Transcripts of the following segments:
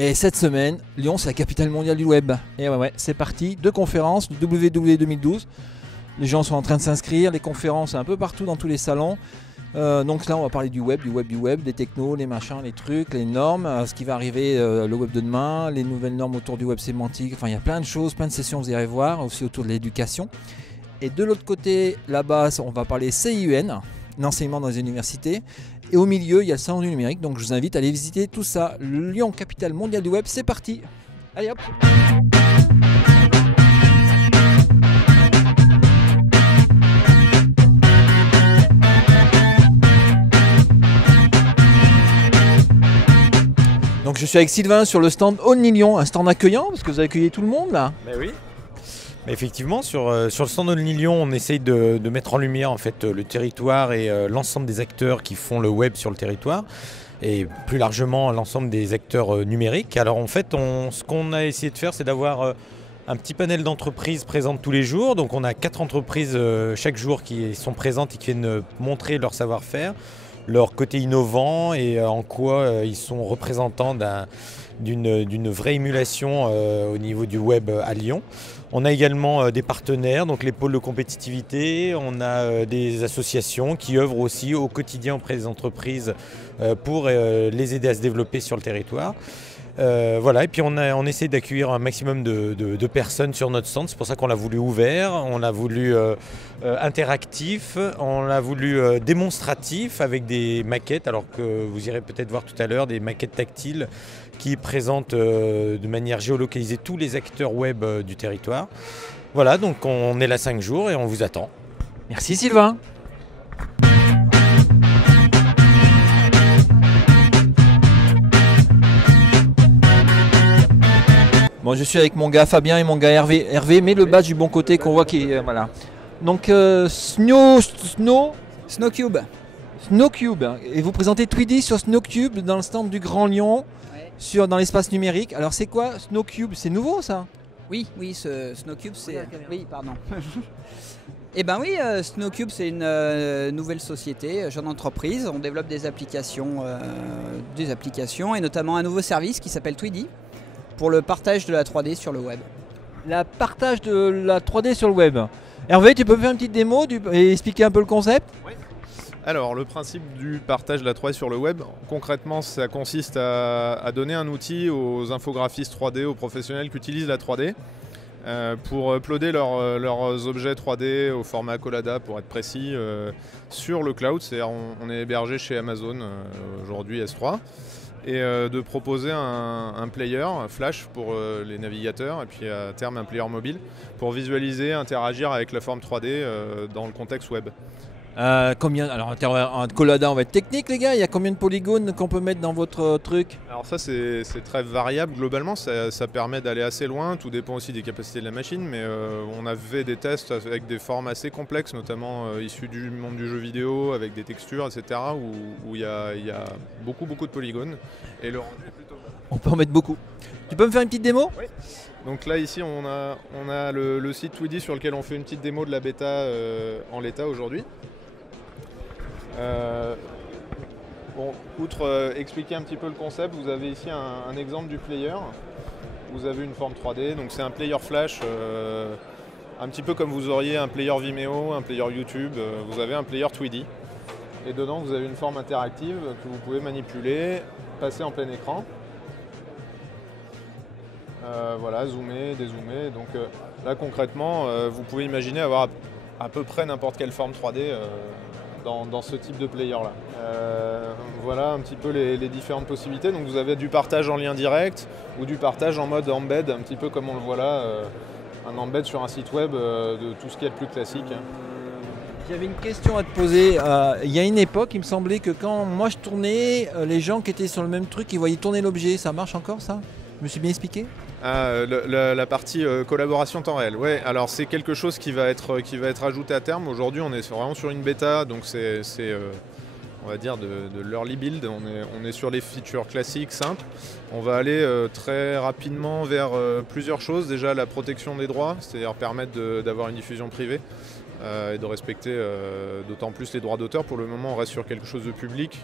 Et cette semaine, Lyon, c'est la capitale mondiale du web. Et ouais, c'est parti, 2 conférences du WW 2012. Les gens sont en train de s'inscrire, les conférences un peu partout dans tous les salons. Donc là, on va parler du web, des technos, les machins, les trucs, les normes, ce qui va arriver, le web de demain, les nouvelles normes autour du web sémantique. Enfin, il y a plein de choses, plein de sessions, vous irez voir, aussi autour de l'éducation. Et de l'autre côté, là-bas, on va parler CIUN, l'enseignement dans les universités. Et au milieu, il y a le salon du numérique, donc je vous invite à aller visiter tout ça. Lyon, capitale mondiale du web, c'est parti. Allez hop. Donc je suis avec Sylvain sur le stand Only Lyon, un stand accueillant, parce que vous accueillez tout le monde là. Mais oui. Effectivement, sur le stand Only Lyon, on essaye de mettre en lumière en fait, le territoire et l'ensemble des acteurs qui font le web sur le territoire et plus largement l'ensemble des acteurs numériques. Alors en fait, ce qu'on a essayé de faire, c'est d'avoir un petit panel d'entreprises présentes tous les jours. Donc on a 4 entreprises chaque jour qui sont présentes et qui viennent montrer leur savoir-faire, leur côté innovant et en quoi ils sont représentants d'une vraie émulation au niveau du web à Lyon. On a également des partenaires, donc les pôles de compétitivité, on a des associations qui œuvrent aussi au quotidien auprès des entreprises pour les aider à se développer sur le territoire. Voilà, et puis on essaie d'accueillir un maximum de personnes sur notre stand, c'est pour ça qu'on l'a voulu ouvert, on l'a voulu interactif, on l'a voulu démonstratif avec des maquettes, alors que vous irez peut-être voir tout à l'heure, des maquettes tactiles qui présentent de manière géolocalisée tous les acteurs web du territoire. Voilà, donc on est là 5 jours et on vous attend. Merci Sylvain. Bon, je suis avec mon gars Fabien et mon gars Hervé, mais le badge du bon côté qu'on voit qui est voilà. Donc Snowcube. Snowcube. Et vous présentez Tweedy sur Snowcube dans le stand du Grand Lyon, dans l'espace numérique. Alors c'est quoi Snowcube? C'est nouveau ça? Oui, Snowcube c'est... Oui, pardon. Eh ben oui, Snowcube c'est une nouvelle société, jeune entreprise. On développe des applications et notamment un nouveau service qui s'appelle Tweedy pour le partage de la 3D sur le web. Le partage de la 3D sur le web. Hervé, tu peux me faire une petite démo et expliquer un peu le concept? Oui. Alors, le principe du partage de la 3D sur le web, concrètement, ça consiste à donner un outil aux infographistes 3D, aux professionnels qui utilisent la 3D, pour uploader leurs objets 3D au format Collada, pour être précis, sur le cloud. C'est-à-dire, on est hébergé chez Amazon, aujourd'hui S3, et de proposer un player Flash pour les navigateurs, et puis à terme un player mobile, pour visualiser, interagir avec la forme 3D dans le contexte web. Combien? Alors en Collada on va être technique les gars, il y a combien de polygones qu'on peut mettre dans votre truc? Alors ça c'est très variable, globalement ça permet d'aller assez loin, tout dépend aussi des capacités de la machine, mais on a fait des tests avec des formes assez complexes, notamment issues du monde du jeu vidéo, avec des textures, etc. où il y a beaucoup de polygones, et le rendu est plutôt bon. On peut en mettre beaucoup. Tu peux me faire une petite démo? Oui. Donc là ici on a le site Tweedy sur lequel on fait une petite démo de la bêta en l'état aujourd'hui. Bon, outre expliquer un petit peu le concept, vous avez ici un exemple du player. Vous avez une forme 3D, donc c'est un player flash, un petit peu comme vous auriez un player Vimeo, un player YouTube, vous avez un player Tweedy. Et dedans vous avez une forme interactive que vous pouvez manipuler, passer en plein écran. Voilà, zoomer, dézoomer. Donc là concrètement, vous pouvez imaginer avoir à peu près n'importe quelle forme 3D dans ce type de player là. Voilà un petit peu les différentes possibilités. Donc vous avez du partage en lien direct ou du partage en mode embed, un petit peu comme on le voit là, un embed sur un site web de tout ce qui est le plus classique. J'avais une question à te poser. Il y a une époque, il me semblait que quand moi je tournais, les gens qui étaient sur le même truc, ils voyaient tourner l'objet. Ça marche encore ça? Je me suis bien expliqué? La partie collaboration temps réel, ouais. Alors c'est quelque chose qui va être ajouté à terme. Aujourd'hui, on est vraiment sur une bêta, donc c'est on va dire de l'early build. On est sur les features classiques simples. On va aller très rapidement vers plusieurs choses. Déjà la protection des droits, c'est-à-dire permettre d'avoir une diffusion privée et de respecter d'autant plus les droits d'auteur. Pour le moment, on reste sur quelque chose de public.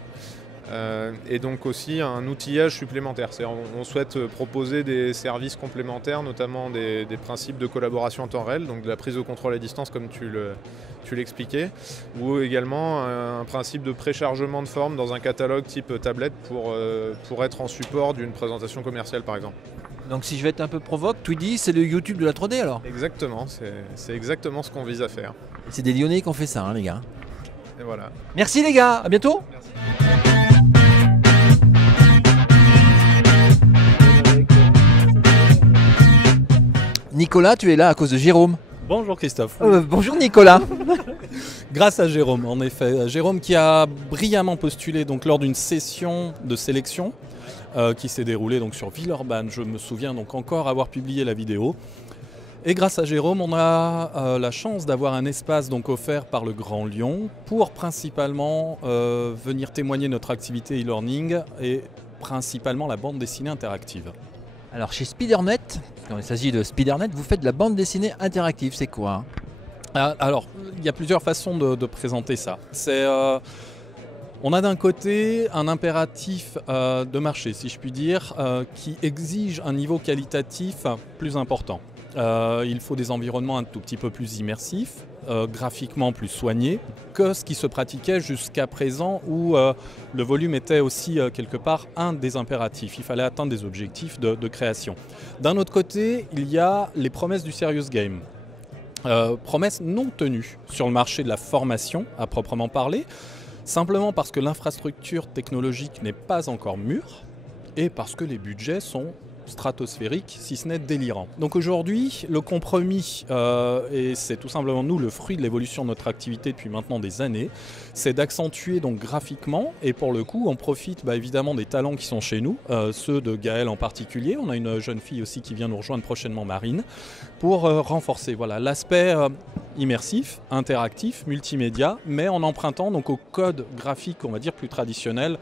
Et donc aussi un outillage supplémentaire. On souhaite proposer des services complémentaires, notamment des principes de collaboration en temps réel, donc de la prise de contrôle à distance comme tu l'expliquais, ou également un principe de préchargement de forme dans un catalogue type tablette pour être en support d'une présentation commerciale par exemple. Donc si je vais être un peu provoque, Tweedy c'est le YouTube de la 3D alors? Exactement, c'est exactement ce qu'on vise à faire. C'est des Lyonnais qui ont fait ça hein, les gars. Et voilà. Merci les gars, à bientôt. Merci. Nicolas, tu es là à cause de Jérôme. Bonjour Christophe. Bonjour Nicolas. Grâce à Jérôme, en effet. Jérôme qui a brillamment postulé donc, lors d'une session de sélection qui s'est déroulée donc, sur Villeurbanne. Je me souviens donc encore avoir publié la vidéo. Et grâce à Jérôme, on a la chance d'avoir un espace donc, offert par le Grand Lyon pour principalement venir témoigner notre activité e-learning et principalement la bande dessinée interactive. Alors chez Spidernet, quand il s'agit de Spidernet, vous faites de la bande dessinée interactive, c'est quoi? Alors, il y a plusieurs façons de présenter ça. On a d'un côté un impératif de marché, si je puis dire, qui exige un niveau qualitatif plus important. Il faut des environnements un tout petit peu plus immersifs, graphiquement plus soignés que ce qui se pratiquait jusqu'à présent où le volume était aussi quelque part un des impératifs. Il fallait atteindre des objectifs de création. D'un autre côté, il y a les promesses du serious game. Promesses non tenues sur le marché de la formation à proprement parler, simplement parce que l'infrastructure technologique n'est pas encore mûre et parce que les budgets sont stratosphérique, si ce n'est délirant. Donc aujourd'hui, le compromis, et c'est tout simplement nous le fruit de l'évolution de notre activité depuis maintenant des années, c'est d'accentuer donc graphiquement, et pour le coup, on profite évidemment des talents qui sont chez nous, ceux de Gaël en particulier. On a une jeune fille aussi qui vient nous rejoindre prochainement, Marine, pour renforcer l'aspect immersif, interactif, multimédia, mais en empruntant donc au code graphique, on va dire, plus traditionnel.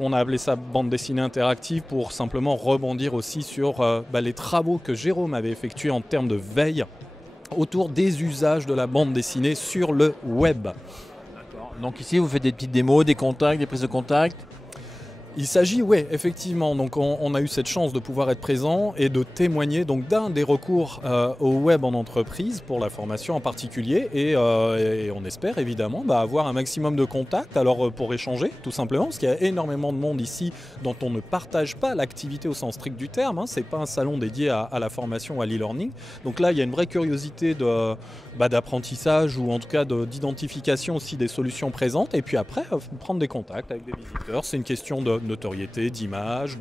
On a appelé ça bande dessinée interactive pour simplement rebondir aussi sur les travaux que Jérôme avait effectués en termes de veille autour des usages de la bande dessinée sur le web. Donc ici vous faites des petites démos, des contacts, des prises de contact. Il s'agit, oui, effectivement, donc on a eu cette chance de pouvoir être présent et de témoigner donc d'un des recours au web en entreprise pour la formation en particulier et on espère évidemment avoir un maximum de contacts alors pour échanger tout simplement parce qu'il y a énormément de monde ici dont on ne partage pas l'activité au sens strict du terme, c'est pas un salon dédié à la formation ou à l'e-learning, donc là il y a une vraie curiosité d'apprentissage ou en tout cas d'identification aussi des solutions présentes et puis après prendre des contacts avec des visiteurs, c'est une question de notoriété, d'image,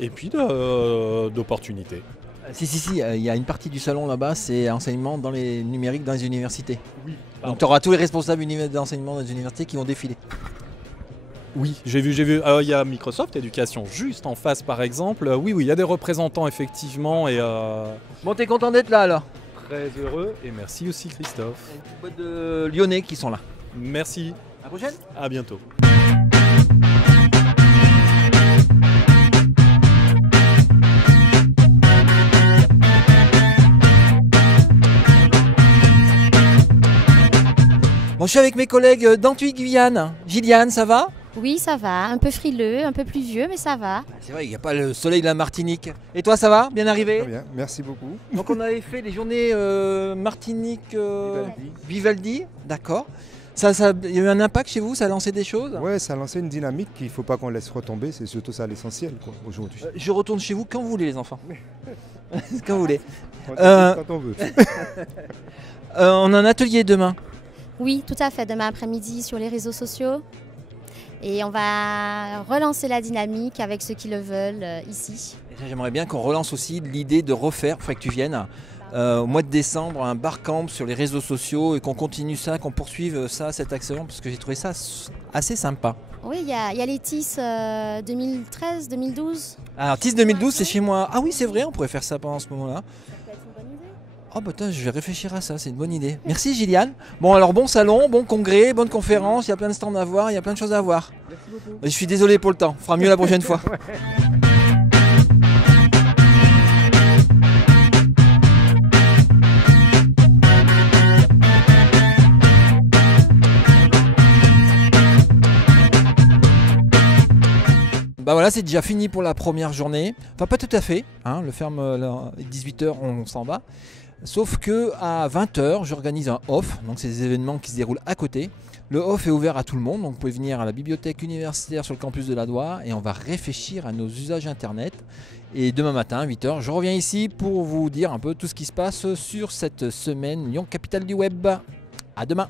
et puis d'opportunités. Si, il y a une partie du salon là-bas, c'est enseignement dans les numériques dans les universités. Oui. Donc tu auras tous les responsables d'enseignement dans les universités qui vont défiler. Oui, j'ai vu. Il y a Microsoft Éducation juste en face par exemple. Oui, il y a des représentants effectivement. Bon, t'es content d'être là alors? Très heureux et merci aussi Christophe. Il y a une petite boîte de Lyonnais qui sont là. Merci. À la prochaine. À bientôt. Bon, je suis avec mes collègues d'Antuy-Guyane. Gilliane, ça va? Oui, ça va. Un peu frileux, un peu pluvieux, mais ça va. C'est vrai, il n'y a pas le soleil de la Martinique. Et toi, ça va? Bien arrivé? Très bien, merci beaucoup. Donc on avait fait les journées Martinique Vivaldi, d'accord. Il y a eu un impact chez vous? Ça a lancé des choses? Ouais, ça a lancé une dynamique qu'il ne faut pas qu'on laisse retomber. C'est surtout ça l'essentiel aujourd'hui. Je retourne chez vous quand vous voulez les enfants. Quand vous voulez. Quand on veut. On a un atelier demain. Oui, tout à fait. Demain après-midi sur les réseaux sociaux. Et on va relancer la dynamique avec ceux qui le veulent ici. J'aimerais bien qu'on relance aussi l'idée de refaire, il faudrait que tu viennes, au mois de décembre un barcamp sur les réseaux sociaux et qu'on continue ça, qu'on poursuive ça, cette action, parce que j'ai trouvé ça assez sympa. Oui, il y a les TIS 2013, 2012. Alors TIS 2012 c'est chez moi. Ah oui c'est vrai, on pourrait faire ça pendant ce moment-là. Ça peut être une bonne idée. Oh bah attends, je vais réfléchir à ça, c'est une bonne idée. Merci Gilliane. Bon alors bon salon, bon congrès, bonne conférence, il y a plein de stands à voir, il y a plein de choses à voir. Merci beaucoup. Je suis désolé pour le temps, on fera mieux la prochaine fois. Bah voilà, c'est déjà fini pour la première journée. Enfin pas tout à fait, hein, le ferme 18h on s'en va. Sauf que à 20h j'organise un off, donc c'est des événements qui se déroulent à côté. Le off est ouvert à tout le monde, donc vous pouvez venir à la bibliothèque universitaire sur le campus de la Doua et on va réfléchir à nos usages internet. Et demain matin à 8h je reviens ici pour vous dire un peu tout ce qui se passe sur cette semaine Lyon Capitale du Web. À demain.